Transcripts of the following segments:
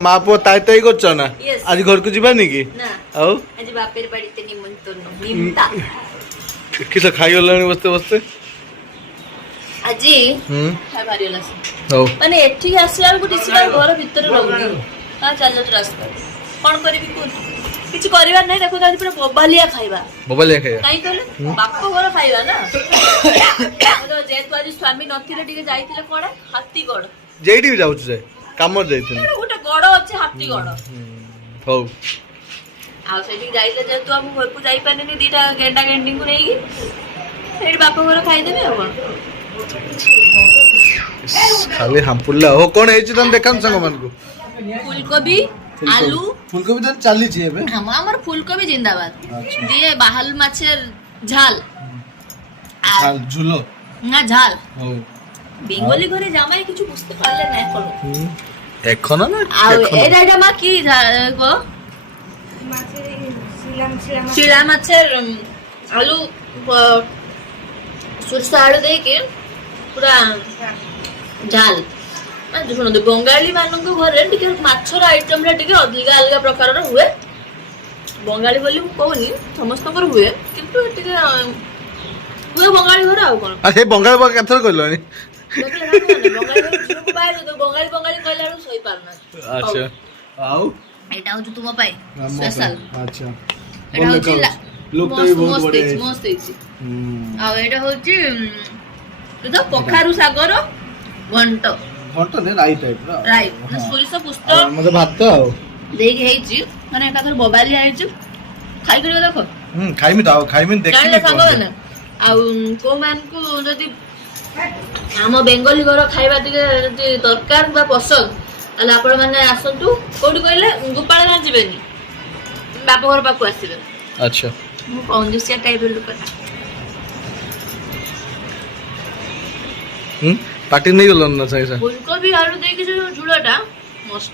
মা পুଅ তাই তাই করছ না আজ ঘরକୁ ଯିବାନି କି ଆଉ ଆଜି ବାପେର ବାড়িতে নিমন্ত্রণ নিমতা କିସ ଖାଇଗଲାଣି ବସତେ ବସତେ ଆଜି ଖାଇ ବାହାରିଗଲା ହଉ ମାନେ ଏଠିକି ଆସିଲା ବେଳକୁ ଟିସିଟା ଘର ଭିତରେ ରହୁନି ଚାଲ ରାସ୍ତା କଣ କରିବି କୁହ କିଛି କରିବାର ନାହିଁ ଦେଖୁ ଆଜି ପୁରା ବୋବାଲିଆ ଖାଇବା କାହିଁ କହିଲେ ବାପ ଘର ଖାଇବା ନା ଯେହେତୁ ଆଜି ସ୍ୱାମୀ ନଥିଲେ ଟିକେ ଯାଇଥିଲେ କୁଆଡେ ହାତୀଗଡ ଯେଇଠି ବି ଯାଉଛୁ ଯାଏ କାମ ଯାଇଥିଲି ଗୋଟେ ଗଡ ଅଛି ହାତୀଗଡ ହଉ ଆଉ ସେଠିକି ଯାଇଥିଲେ ଯେହେତୁ ଆମ ଘରକୁ ଯାଇପାରିନି ଦିଟା ଗେଣ୍ଡା ଗେଣ୍ଡିଙ୍କୁ ନେଇକି ସେଇଠି ବାପ ଘର ଖାଇଦେବି ଆଉ କଣ ଖାଲି ହାମ୍ପୁଡିଲା ହଉ କଣ ହେଇଛି ତମେ ଦେଖାନ୍ତୁ ସାଙ୍ଗମାନଙ୍କୁ ফুলকপি আলু ফুলকপি তো চালিছি এবে আমার ফুলকপি জিন্দাবাদ দিয়ে বাহাল মাছের ঝাল ঝাল ঝুলো না ঝাল ও বেঙ্গলি ঘরে জামাই কিছু বুঝতে পারলে না এখনো না আর এটা মা কি গো শিলা মাছের আলু সরষে আলু ଦେଇକି পুরা ঝাল ଶୁଣନ୍ତୁ ବଙ୍ଗାଳୀ ମାନଙ୍କ ଘରେ ଟିକେ ମାଛର ଆଇଟମ ଟା ଟିକେ ଅଲଗା ଅଲଗା ପ୍ରକାରର ହୁଏ ବଙ୍ଗାଳୀ ବୋଲି ମୁଁ କହୁନି ସମସ୍ତଙ୍କର ହୁଏ କିନ୍ତୁ ଟିକେ ହୁଏ ବଙ୍ଗାଳୀ ଘର ଆଉ କଣ ସେ ବଙ୍ଗାଳୀ କେଥର କହିଲଣି ବଙ୍ଗାଳୀ ବଙ୍ଗାଳୀ କହିଲା ବେଳକୁ ସହି ପାରୁନା ଆଚ୍ଛା ଆଉ ଏଇଟା ହଉଛି ତୁମ ପାଇଁ ସ୍ପେଶାଲ ଆଚ୍ଛା ଏଇଟା ହଉଛି ମସ୍ତ ହେଇଛି ଆଉ ଏଇଟା ହଉଛି କଖାରୁ ଶାଗର ଘଣ୍ଟ ଘଣ୍ଟ ନେ ରାଇ ଟାଇପ ର ରାଇ ସୋରିଷ ପୁସ୍ତ ମତେ ଭାତ ଆଉ ଦେଇକି ହେଇଛି ମାନେ ଏକାଥରେ ବୋବାଲିଆ ହେଇଛି ଖାଇକରି ଦେଖ ଖାଇମି ତ ଆଉ ଖାଇମି ଦେଖିବି ସାଙ୍ଗମାନେ ଆଉ କୋଉମାନଙ୍କୁ ଯଦି ଆମ ବେଙ୍ଗଲୀ ଘର ଖାଇବା ଟିକେ ଯଦି ଦରକାର ବା ପସନ୍ଦ ତାହେଲେ ଆପଣ ମାନେ ଆସନ୍ତୁ କୋଉଠି କହିଲେ ଗୋପାଳଗଞ୍ଜ ଯିବେନି ବାପ ଘର ପାଖକୁ ଆସିବେ ଆଚ୍ଛା ମୁଁ କଞ୍ଜୁସିଆ ଟାଇପ ର ଲୋକ ପାଟି ନେଇ ଗଲ ନା ସାଙ୍ଗେ ସାଙ୍ଗେ ফুলকপি আলু ଦେଇକି ଯୋଉ ଝୁଳଟା ମସ୍ତ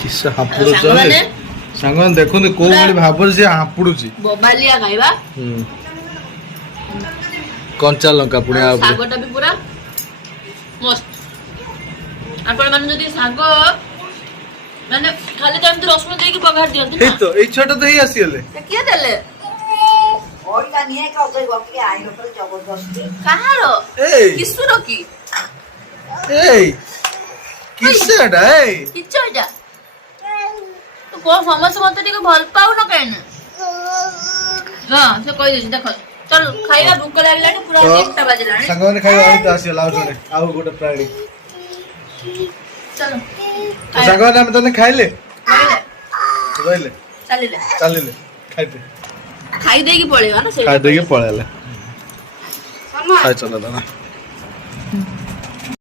କିସ ହାପୁଡୁଛ ସାଙ୍ଗମାନେ ଦେଖନ୍ତୁ କୋଉ ଭଳି ଭାବରେ ସେ ହାପୁଡୁଛି ବୋବାଲିଆ ଖାଇବା କଞ୍ଚା ଲଙ୍କା ପୁଣି ଆଉ ଶାଗଟା ବି ପୁରା ମସ୍ତ ଆପଣ ମାନେ ଯଦି ଶାଗ ମାନେ ଖାଲି ତ ଏମିତି ରସୁଣ ଦେଇକି ବଘାରି ଦିଅନ୍ତି ଏଇ ତ ଏଇ ଛୋଟ ତ ହେଇ ଆସିଗଲେ କିଏ ଦେଲେ କାହାର କିଶୁର କି ଏଇ କିସ ଏଟା ଏଇ କିଛ ଏଟା ତୁ କଣ ସମସ୍ତେ ମତେ ଟିକେ ଭଲ ପାଉନ କାହିଁକି ହଁ ସେ କହିଦେଇଛି ଦେଖ ଚଲ ଖାଇବା ଭୋକ ଲାଗିଲାଣି ପୁରା 1ଟା ବାଜିଲାଣି ସାଙ୍ଗମାନେ ଖାଇବା ଆଣି ତ ଆସିଗଲା ଆଉ ଜଣେ ଆଉ ଗୋଟେ ପ୍ରାଣୀ ଚଲ ସାଙ୍ଗମାନେ ଆମେ ତને ଖାଇଲେ ରହିଲେ ଚାଲିଲେ ଖାଇତେ ଖାଇ ଦେଇକି ପଳେଇବା ନା ଖାଇ ଦେଇକି ପଳେଇଲେ ଖାଇ ଚାଲ ଦାଦା